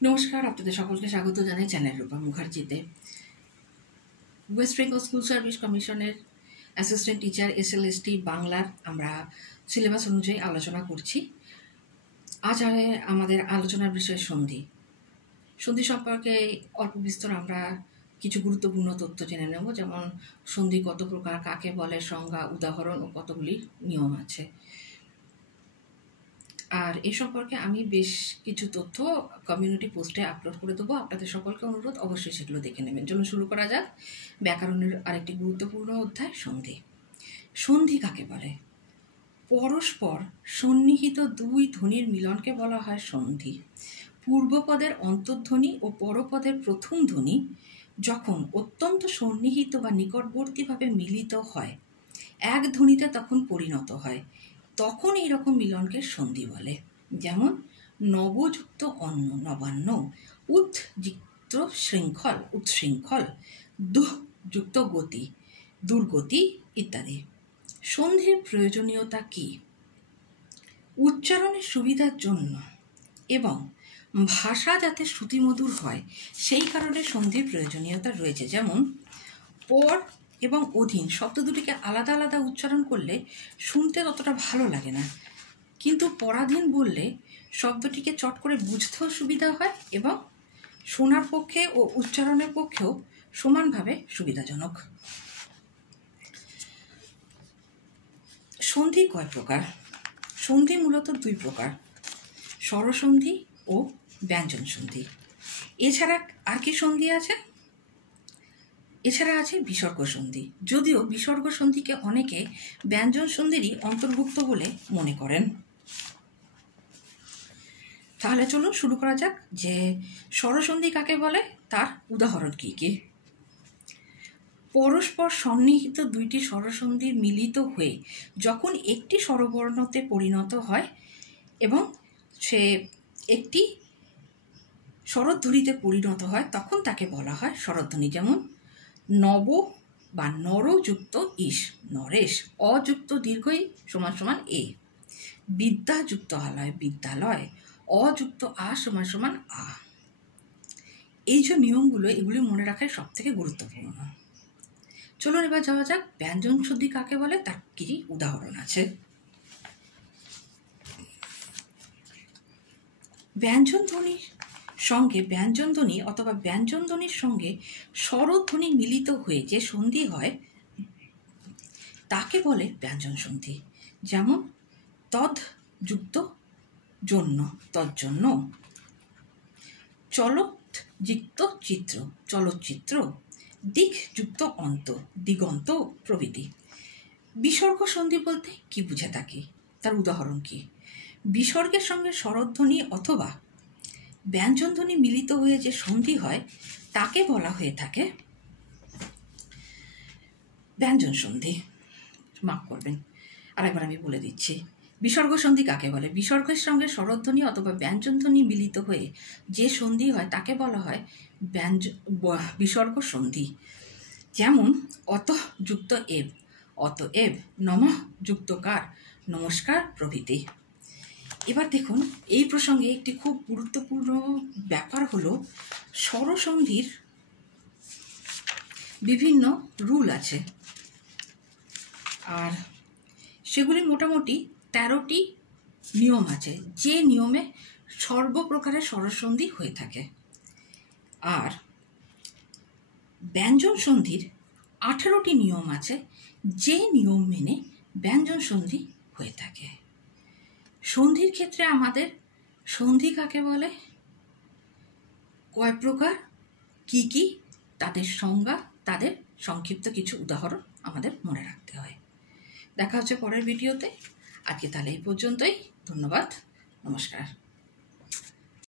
নমস্কার, আপনাদের সকলকে স্বাগত জানাই চ্যানেল রূপা মুখার্জিতে। ওয়েস্ট বেঙ্গল স্কুল সার্ভিস কমিশনের অ্যাসিস্ট্যান্ট টিচার SLST বাংলার আমরা সিলেবাস অনুযায়ী আলোচনা করছি। আজ আমাদের আলোচনার বিষয় সন্ধি। সন্ধি সম্পর্কে অল্প বিস্তর আমরা কিছু গুরুত্বপূর্ণ তথ্য জেনে নেব, যেমন সন্ধি কত প্রকার, কাকে বলে, সংজ্ঞা, উদাহরণ ও কতগুলি নিয়ম আছে। আর এ সম্পর্কে আমি বেশ কিছু তথ্য কমিউনিটি পোস্টে আপলোড করে দেবো। আপনাদের সকলকে অনুরোধ, অবশ্যই সেগুলো দেখে নেবেন। চলুন শুরু করা যাক। ব্যাকরণের আরেকটি গুরুত্বপূর্ণ অধ্যায় সন্ধি। সন্ধি কাকে বলে? পরস্পর সন্নিহিত দুই ধ্বনির মিলনকে বলা হয় সন্ধি। পূর্বপদের অন্তর্ধ্বনি ও পরপদের প্রথম ধ্বনি যখন অত্যন্ত সন্নিহিত বা নিকটবর্তীভাবে মিলিত হয়, এক ধ্বনিতে তখন পরিণত হয়, তখন এইরকম মিলনকে সন্ধি বলে। যেমন নবযুক্ত অন্ন, নবান্ন, উৎযুক্ত শৃঙ্খল, উৎশৃঙ্খল, দুঃযুক্ত গতি, দুর্গতি ইত্যাদি। সন্ধির প্রয়োজনীয়তা কি? উচ্চারণের সুবিধার জন্য এবং ভাষা যাতে শ্রুতিমধুর হয় সেই কারণে সন্ধির প্রয়োজনীয়তা রয়েছে। যেমন পর এবং অধীন শব্দ দুটিকে আলাদা আলাদা উচ্চারণ করলে শুনতে ততটা ভালো লাগে না, কিন্তু পরাধীন বললে শব্দটিকে চট করে বুঝতেও সুবিধা হয় এবং শোনার পক্ষে ও উচ্চারণের পক্ষেও সমানভাবে সুবিধাজনক। সন্ধি কয় প্রকার? সন্ধি মূলত দুই প্রকার, স্বরসন্ধি ও ব্যঞ্জন সন্ধি। এছাড়া আর কি সন্ধি আছে? এছাড়া আছে বিসর্গ সন্ধি, যদিও বিসর্গ সন্ধিকে অনেকে ব্যঞ্জন সন্ধিরই অন্তর্ভুক্ত বলে মনে করেন। তাহলে চলুন শুরু করা যাক যে স্বরসন্ধি কাকে বলে, তার উদাহরণ কি কি। পরস্পর সন্নিহিত দুইটি স্বরসন্ধি মিলিত হয়ে যখন একটি স্বরবর্ণতে পরিণত হয় এবং সে একটি স্বরধ্বনিতে পরিণত হয়, তখন তাকে বলা হয় স্বরধ্বনি। যেমন নব বা নরযুক্ত ইস, নরেশ। অযুক্ত দীর্ঘ ই সমান সমান এ। বিদ্যাযুক্ত আলয়, বিদ্যালয়। অযুক্ত আ সমান সমান আ। এই যে নিয়মগুলো, এগুলি মনে রাখাই সব থেকে গুরুত্বপূর্ণ। চলুন এবার যাওয়া যাক ব্যঞ্জন সন্ধি কাকে বলে, তার কি উদাহরণ আছে। ব্যঞ্জন ধ্বনির সঙ্গে ব্যঞ্জন ধ্বনি অথবা ব্যঞ্জন ধ্বনির সঙ্গে স্বরধ্বনি মিলিত হয়ে যে সন্ধি হয় তাকে বলে ব্যঞ্জন সন্ধি। যেমন তদ যুক্ত জন্য, তজ্জন্য। চলত যুক্ত চিত্র, চলচ্চিত্র। দিক যুক্ত অন্ত, দিগন্ত প্রভৃতি। বিসর্গ সন্ধি বলতে কি বুঝে থাকি, তার উদাহরণ কি? বিসর্গের সঙ্গে স্বরধ্বনি অথবা ব্যঞ্জন ধ্বনি মিলিত হয়ে যে সন্ধি হয় তাকে বলা হয়ে থাকে ব্যঞ্জন সন্ধি। মাফ করবেন, আরেকবার আমি বলে দিচ্ছি। বিসর্গ সন্ধি কাকে বলে? বিসর্গের সঙ্গে স্বরধ্বনি অথবা ব্যঞ্জন ধ্বনি মিলিত হয়ে যে সন্ধি হয় তাকে বলা হয় বিসর্গ সন্ধি। যেমন অত যুক্ত এব, অতএব। নমঃ যুক্ত কার, নমস্কার প্রভৃতি। এবার দেখুন, এই প্রসঙ্গে একটি খুব গুরুত্বপূর্ণ ব্যাপার হলো স্বরসন্ধির বিভিন্ন রুল আছে, আর সেগুলি মোটামুটি 13টি নিয়ম আছে, যে নিয়মে সর্বপ্রকারের স্বরসন্ধি হয়ে থাকে। আর ব্যঞ্জন সন্ধির 18টি নিয়ম আছে, যে নিয়ম মেনে ব্যঞ্জন সন্ধি হয়ে থাকে। সন্ধির ক্ষেত্রে আমাদের সন্ধি কাকে বলে, কয় প্রকার, কি কি, তাদের সংজ্ঞা, তাদের সংক্ষিপ্ত কিছু উদাহরণ আমাদের মনে রাখতে হয়। দেখা হচ্ছে পরের ভিডিওতে। আজকে তাহলে এই পর্যন্তই। ধন্যবাদ, নমস্কার।